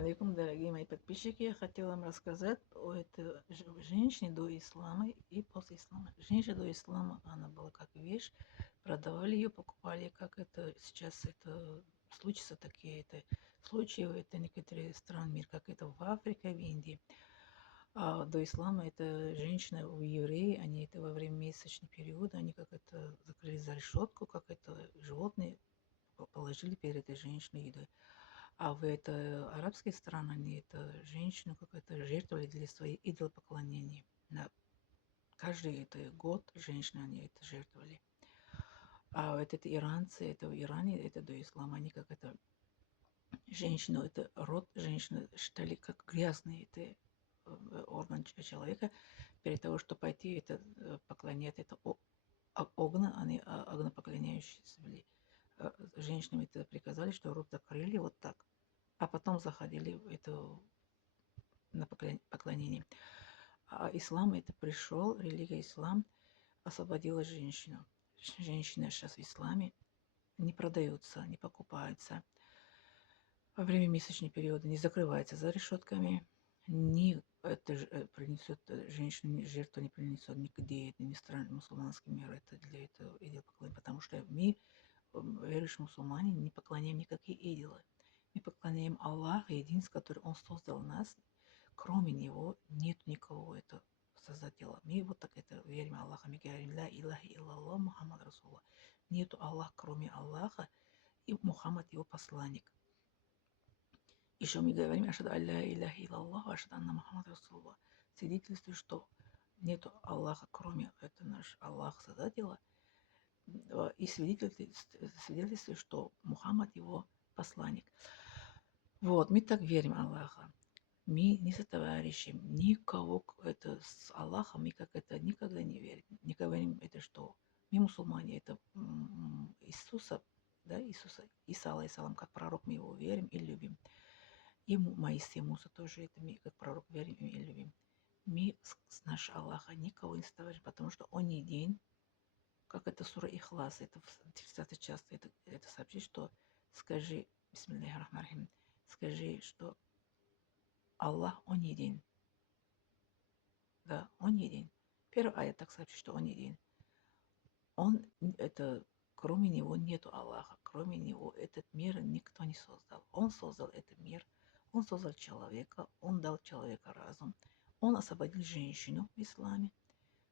алейкум, дорогие мои подписчики. Я хотела вам рассказать о этой женщине до ислама и после ислама. Женщина до ислама, она была как вещь, продавали ее, покупали, как это сейчас это случится, такие это случаи, это некоторые страны мира, как это в Африке, в Индии. А до ислама это женщина у евреи, они это во время месячного периода, они как это закрыли за решетку, как это животные положили перед этой женщиной едой. А в это арабские страны они это женщину как это жертвовали для своих идолопоклонений. На каждый это год женщины они это жертвовали. А вот это иранцы, это в Иране, это до ислама, они как это женщину, это род женщины считали как грязный это орган человека. Перед того, чтобы пойти это поклоняться, это огна, они огнопоклоняющиеся были. Женщинам это приказали, что рот закрыли вот так, а потом заходили в это на поклонение. А ислам это пришел, религия ислам освободила женщину. Женщина сейчас в исламе не продается, не покупается. Во время месячного периода не закрывается за решетками, не это принесет женщину жертву не принесет нигде, это не страна мусульманский мир, это для этого идол поклонения, потому что мы, верующие мусульмане, не поклоняем никакие идолы. Мы поклоняем Аллаха, единственный, который Он создал нас. Кроме Него нет никого это создателя. Мы вот так это верим Аллаха. Мы говорим, ля илляха илляллах, Мухаммад Расулуллах. Нету Аллаха, кроме Аллаха, и Мухаммад его посланник. Еще мы говорим, ашаду алля илляха илляллах, ашаду анна Мухаммад Расулуллах. Свидетельствует, что нету Аллаха, кроме это наш Аллах создателя. И свидетельствует, что Мухаммад его посланник. Вот, мы так верим Аллаха. Мы не сотоварищим никого это с Аллахом, мы как это никогда не верим. Не говорим это, что мы мусульмане, это Иисуса, да, Иисуса, Иса, алейхиссалам, как пророк, мы его верим и любим. И Моисей, Муса тоже это мы как пророк верим и любим. Мы с нашего Аллаха никого не сотоварищим, потому что он един, как это сура Ихлас, это в 30 часто это сообщит, что скажи, бисмиллахи рахмани рахим, скажи, что Аллах, Он един. Да, Он един. Первый аят так сообщит, что Он един. Он, это, кроме Него нету Аллаха. Кроме Него этот мир никто не создал. Он создал этот мир. Он создал человека. Он дал человеку разум. Он освободил женщину в исламе.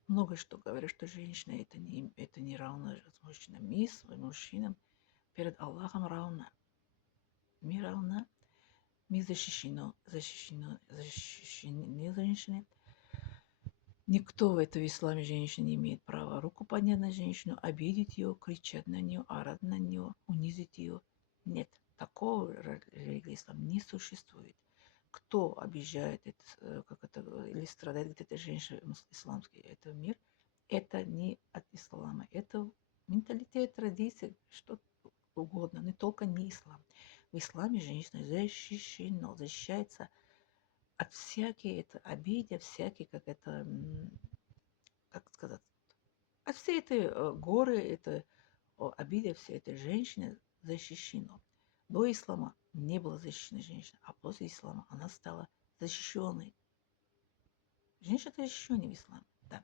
Много что говорят, что женщина это не равна с мужчиной. Мы с мужчинам перед Аллахом равна. Мы равна. Мы защищены женщины. Никто в этом исламе женщине не имеет права руку поднять на женщину, обидеть ее, кричать на нее, орать на нее, унизить ее. Нет, такого религии ислам не существует. Кто обижает это, как это, или страдает где-то женщина исламский, это мир, это не от ислама. Это менталитет, традиция, что угодно, но только не ислам. В исламе женщина защищена, защищается от всякие это обиды, всякие, как это, как сказать, от всей этой горы, это обиды, все этой женщины защищено. До ислама не была защищена женщина, а после ислама она стала защищенной. Женщина защищенная в исламе, да.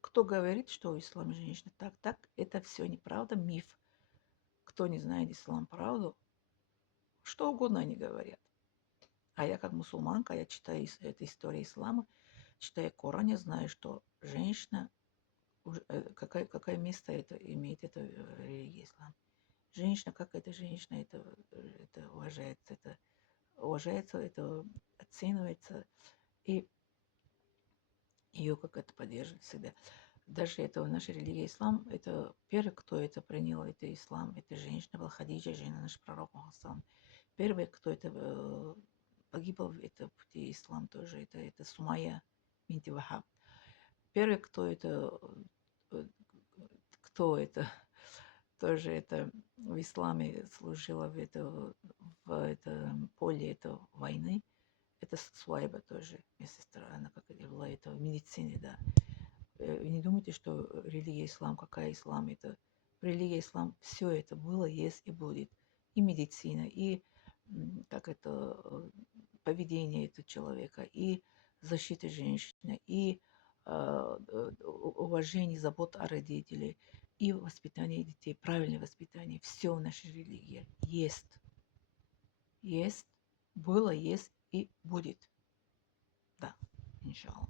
Кто говорит, что в исламе женщина так, это все неправда, миф. Кто не знает ислам правду, что угодно они говорят. А я как мусульманка, я читаю эту историю ислама, читая Коран, я знаю, что женщина, какое место это имеет это религия ислам. Женщина, как эта женщина, это уважается, это оценивается, и ее как это поддерживает всегда. Даже это в нашей религии ислам, это первый, кто это принял, это ислам, это женщина была Хадиджа, жена наш пророк Мухаммад. Первый, кто это погибла в этом пути ислам тоже, это Сумайя бинти Вахаб. Первый, э, кто это тоже это в исламе служила в это поле это войны, это Суайба тоже, сестра, она как это была это в медицине, да. Не думайте, что религия ислам, какая ислам, это религия ислам, все это было, есть и будет. И медицина, и как это поведение этого человека, и защита женщины, и уважение, забота о родителях, и воспитание детей, правильное воспитание. Все в нашей религии есть. Есть, было, есть и будет. Да, иншаллах.